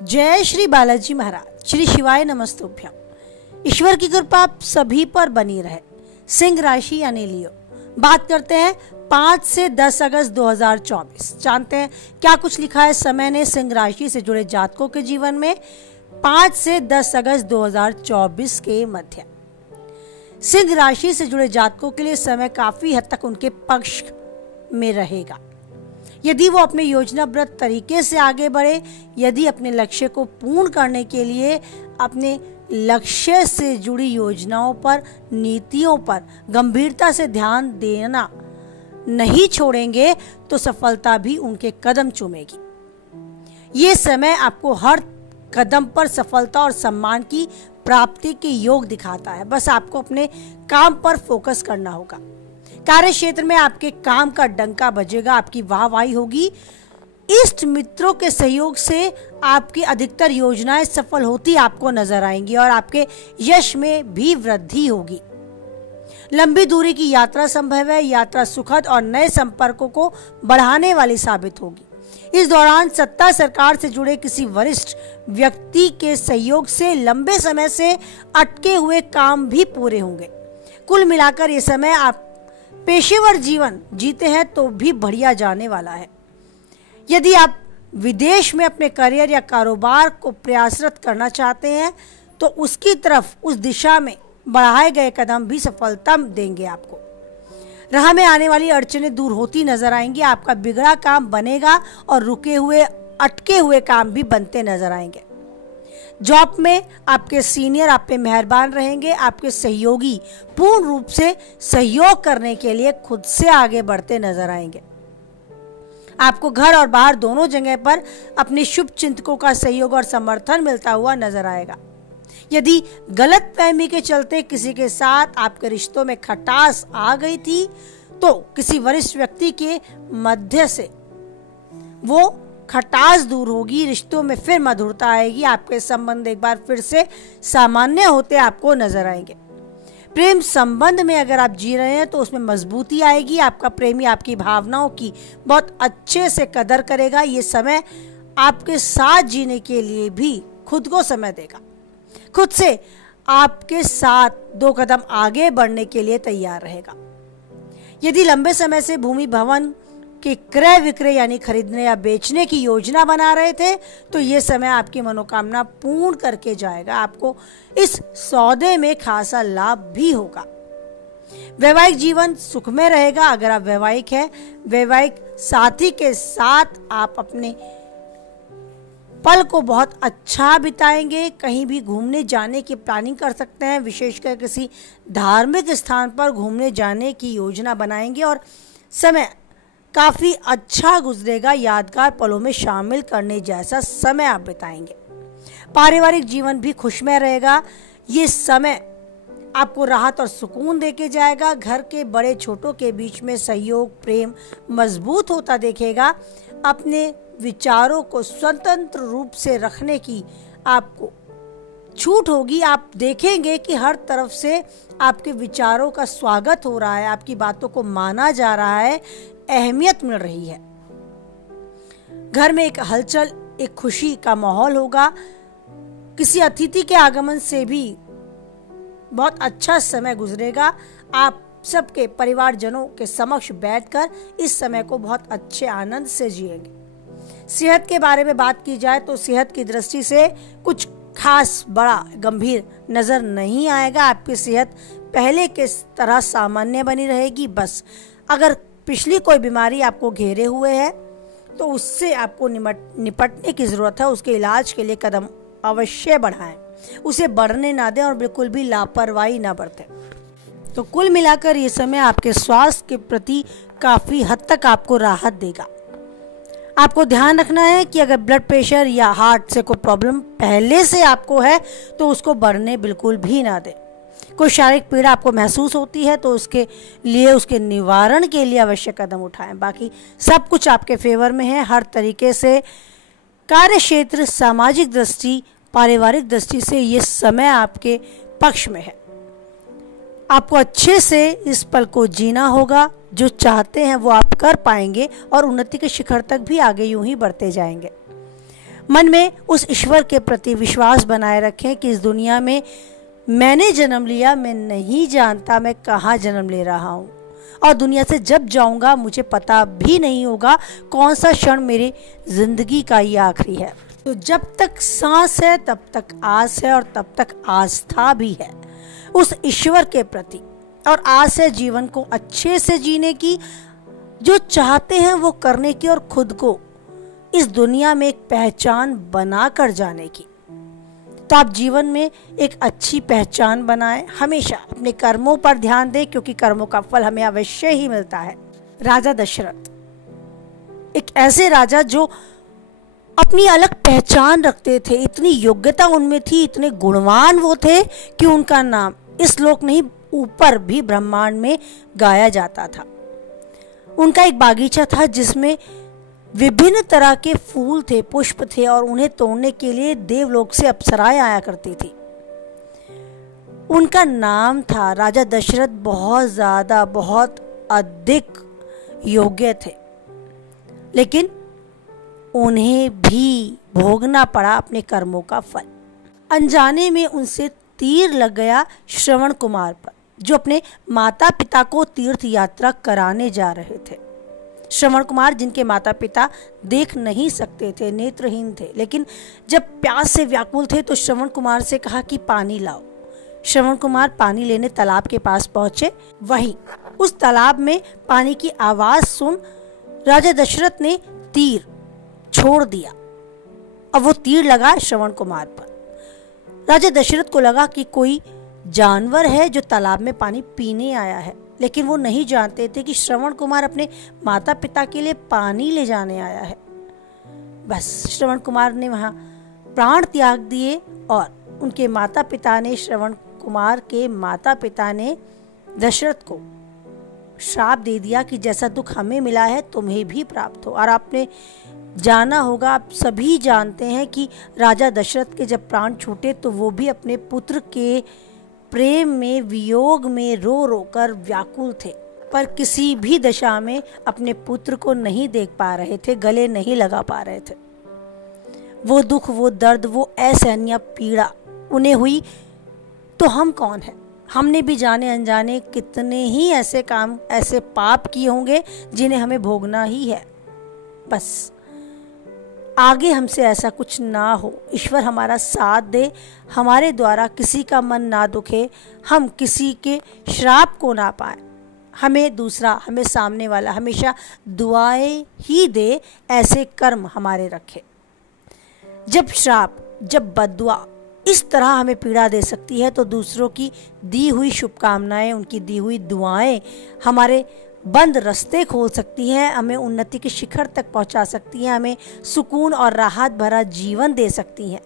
जय श्री बालाजी महाराज। श्री शिवाय नमस्तुभ्यम। ईश्वर की कृपा आप सभी पर बनी रहे। सिंह राशि यानी लियो। बात करते हैं 5 से 10 अगस्त 2024। जानते हैं क्या कुछ लिखा है समय ने सिंह राशि से जुड़े जातकों के जीवन में 5 से 10 अगस्त 2024 के मध्य। सिंह राशि से जुड़े जातकों के लिए समय काफी हद तक उनके पक्ष में रहेगा। यदि वो अपने योजनाबद्ध तरीके से आगे बढ़े, यदि अपने लक्ष्य को पूर्ण करने के लिए अपने लक्ष्य से जुड़ी योजनाओं पर, नीतियों पर गंभीरता से ध्यान देना नहीं छोड़ेंगे तो सफलता भी उनके कदम चूमेगी। ये समय आपको हर कदम पर सफलता और सम्मान की प्राप्ति के योग दिखाता है। बस आपको अपने काम पर फोकस करना होगा। कार्य क्षेत्र में आपके काम का डंका बजेगा, आपकी वाहवाही होगी। इष्ट मित्रों के सहयोग से आपकी अधिकतर योजनाएं सफल होती आपको नजर आएंगी और आपके यश में भी वृद्धि होगी। लंबी दूरी की यात्रा संभव है। यात्रा सुखद और नए संपर्कों को बढ़ाने वाली साबित होगी। इस दौरान सत्ता सरकार से जुड़े किसी वरिष्ठ व्यक्ति के सहयोग से लंबे समय से अटके हुए काम भी पूरे होंगे। कुल मिलाकर ये समय आप पेशेवर जीवन जीते हैं तो भी बढ़िया जाने वाला है। यदि आप विदेश में अपने करियर या कारोबार को प्रयासरत करना चाहते हैं तो उसकी तरफ, उस दिशा में बढ़ाए गए कदम भी सफलता देंगे आपको। राह में आने वाली अड़चनें दूर होती नजर आएंगी। आपका बिगड़ा काम बनेगा और रुके हुए, अटके हुए काम भी बनते नजर आएंगे। जॉब में आपके सीनियर आप पे मेहरबान रहेंगे। आपके सहयोगी पूर्ण रूप से सहयोग करने के लिए खुद से आगे बढ़ते नजर आएंगे। आपको घर और बाहर दोनों जगह पर अपने शुभ चिंतकों का सहयोग और समर्थन मिलता हुआ नजर आएगा। यदि गलतफहमी के चलते किसी के साथ आपके रिश्तों में खटास आ गई थी तो किसी वरिष्ठ व्यक्ति के मध्य से वो खटास दूर होगी। रिश्तों में फिर मधुरता आएगी। आपके संबंध एक बार फिर से सामान्य होते आपको नजर आएंगे। प्रेम संबंध में अगर आप जी रहे हैं तो उसमें मजबूती आएगी। आपका प्रेमी आपकी भावनाओं की बहुत अच्छे से कदर करेगा। ये समय आपके साथ जीने के लिए भी खुद को समय देगा। खुद से आपके साथ 2 कदम आगे बढ़ने के लिए तैयार रहेगा। यदि लंबे समय से भूमि भवन के क्रय विक्रय यानी खरीदने या बेचने की योजना बना रहे थे तो ये समय आपकी मनोकामना पूर्ण करके जाएगा। आपको इस सौदे में खासा लाभ भी होगा। वैवाहिक जीवन सुखमय रहेगा। अगर आप वैवाहिक हैं, वैवाहिक साथी के साथ आप अपने पल को बहुत अच्छा बिताएंगे। कहीं भी घूमने जाने की प्लानिंग कर सकते हैं। विशेषकर किसी धार्मिक स्थान पर घूमने जाने की योजना बनाएंगे और समय काफी अच्छा गुजरेगा। यादगार पलों में शामिल करने जैसा समय आप बिताएंगे। पारिवारिक जीवन भी खुशमय रहेगा। ये समय आपको राहत और सुकून देके जाएगा। घर के बड़े छोटों के बीच में सहयोग, प्रेम मजबूत होता देखेगा। अपने विचारों को स्वतंत्र रूप से रखने की आपको छूट होगी। आप देखेंगे कि हर तरफ से आपके विचारों का स्वागत हो रहा है, आपकी बातों को माना जा रहा है, अहमियत मिल रही है। घर में एक हलचल, एक खुशी का माहौल होगा। किसी अतिथि के आगमन से भी बहुत अच्छा समय गुजरेगा। आप सबके परिवारजनों के समक्ष बैठकर इस समय को बहुत अच्छे आनंद से जिएंगे। सेहत के बारे में बात की जाए तो सेहत की दृष्टि से कुछ खास बड़ा गंभीर नजर नहीं आएगा। आपकी सेहत पहले के तरह सामान्य बनी रहेगी। बस अगर पिछली कोई बीमारी आपको घेरे हुए है तो उससे आपको निपटने की जरूरत है। उसके इलाज के लिए कदम अवश्य बढ़ाएं। उसे बढ़ने ना दें और बिल्कुल भी लापरवाही ना बरतें। तो कुल मिलाकर ये समय आपके स्वास्थ्य के प्रति काफी हद तक आपको राहत देगा। आपको ध्यान रखना है कि अगर ब्लड प्रेशर या हार्ट से कोई प्रॉब्लम पहले से आपको है तो उसको बढ़ने बिल्कुल भी ना दें। कोई शारीरिक पीड़ा आपको महसूस होती है तो उसके लिए, उसके निवारण के लिए अवश्य कदम उठाएं। बाकी सब कुछ आपके फेवर में है। हर तरीके से कार्य क्षेत्र, सामाजिक दृष्टि, पारिवारिक दृष्टि से ये समय आपके पक्ष में है। आपको अच्छे से इस पल को जीना होगा। जो चाहते हैं वो आप कर पाएंगे और उन्नति के शिखर तक भी आगे यूं ही बढ़ते जाएंगे। मन में उस ईश्वर के प्रति विश्वास बनाए रखें कि इस दुनिया में मैंने जन्म लिया, मैं नहीं जानता मैं कहाँ जन्म ले रहा हूँ, और दुनिया से जब जाऊँगा मुझे पता भी नहीं होगा कौन सा क्षण मेरी जिंदगी का ये आखिरी है। तो जब तक सांस है तब तक आस है, और तब तक आस्था भी है उस ईश्वर के प्रति, और आस है जीवन को अच्छे से जीने की, जो चाहते हैं वो करने की, और खुद को इस दुनिया में एक पहचान बना कर जाने की। तो आप जीवन में एक अच्छी पहचान बनाएं, हमेशा अपने कर्मों पर ध्यान दें, क्योंकि कर्मों का फल हमें अवश्य ही मिलता है। राजा दशरथ एक ऐसे राजा जो अपनी अलग पहचान रखते थे, इतनी योग्यता उनमें थी, इतने गुणवान वो थे कि उनका नाम इस लोक नहीं ऊपर भी ब्रह्मांड में गाया जाता था। उनका एक बागीचा था जिसमें विभिन्न तरह के फूल थे, पुष्प थे, और उन्हें तोड़ने के लिए देवलोक से अप्सराएं आया करती थी। उनका नाम था राजा दशरथ। बहुत अधिक योग्य थे, लेकिन उन्हें भी भोगना पड़ा अपने कर्मों का फल। अनजाने में उनसे तीर लग गया श्रवण कुमार पर, जो अपने माता पिता को तीर्थ यात्रा कराने जा रहे थे। श्रवण कुमार जिनके माता पिता देख नहीं सकते थे, नेत्रहीन थे, लेकिन जब प्यास से व्याकुल थे तो श्रवण कुमार से कहा कि पानी लाओ। श्रवण कुमार पानी लेने तालाब के पास पहुंचे। वहीं उस तालाब में पानी की आवाज सुन राजा दशरथ ने तीर छोड़ दिया। अब वो तीर लगा श्रवण कुमार पर। राजा दशरथ को लगा कि कोई जानवर है जो तालाब में पानी पीने आया है, लेकिन वो नहीं जानते थे कि श्रवण कुमार अपने माता पिता के लिए पानी ले जाने आया है। बस श्रवण कुमार ने वहां प्राण त्याग दिए, और उनके माता पिता ने, श्रवण कुमार के माता पिता ने दशरथ को श्राप दे दिया कि जैसा दुख हमें मिला है तुम्हें भी प्राप्त हो। और आपने जाना होगा, आप सभी जानते हैं कि राजा दशरथ के जब प्राण छूटे तो वो भी अपने पुत्र के प्रेम में, वियोग में रो रो कर व्याकुल थे, पर किसी भी दशा में अपने पुत्र को नहीं देख पा रहे थे, गले नहीं लगा पा रहे थे। वो दुख, वो दर्द, वो असहनीय पीड़ा उन्हें हुई तो हम कौन हैं? हमने भी जाने अनजाने कितने ही ऐसे काम, ऐसे पाप किए होंगे जिन्हें हमें भोगना ही है। बस आगे हमसे ऐसा कुछ ना हो, ईश्वर हमारा साथ दे, हमारे द्वारा किसी का मन ना दुखे, हम किसी के श्राप को ना पाए, हमें दूसरा, हमें सामने वाला हमेशा दुआएं ही दे, ऐसे कर्म हमारे रखे। जब श्राप, जब बद्दुआ इस तरह हमें पीड़ा दे सकती है, तो दूसरों की दी हुई शुभकामनाएं, उनकी दी हुई दुआएं हमारे बंद रास्ते खोल सकती हैं, हमें उन्नति के शिखर तक पहुंचा सकती हैं, हमें सुकून और राहत भरा जीवन दे सकती हैं।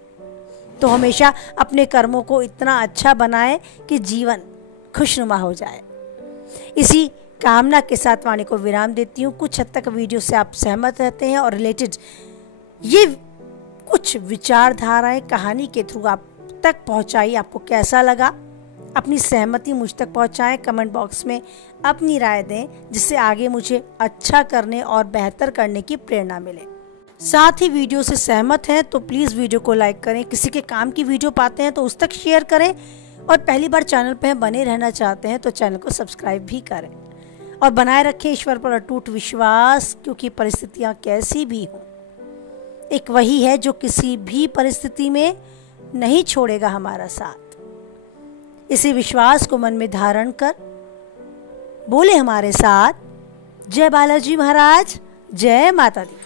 तो हमेशा अपने कर्मों को इतना अच्छा बनाएं कि जीवन खुशनुमा हो जाए। इसी कामना के साथ वाणी को विराम देती हूँ। कुछ हद तक वीडियो से आप सहमत रहते हैं और रिलेटेड ये कुछ विचारधाराएं कहानी के थ्रू आप तक पहुंचाई। आपको कैसा लगा? अपनी सहमति मुझ तक पहुंचाएं, कमेंट बॉक्स में अपनी राय दें, जिससे आगे मुझे अच्छा करने और बेहतर करने की प्रेरणा मिले। साथ ही वीडियो से सहमत हैं तो प्लीज़ वीडियो को लाइक करें, किसी के काम की वीडियो पाते हैं तो उस तक शेयर करें, और पहली बार चैनल पर बने रहना चाहते हैं तो चैनल को सब्सक्राइब भी करें, और बनाए रखें ईश्वर पर अटूट विश्वास, क्योंकि परिस्थितियाँ कैसी भी हों, एक वही है जो किसी भी परिस्थिति में नहीं छोड़ेगा हमारा साथ। इसी विश्वास को मन में धारण कर बोले हमारे साथ, जय बालाजी महाराज, जय माता दी।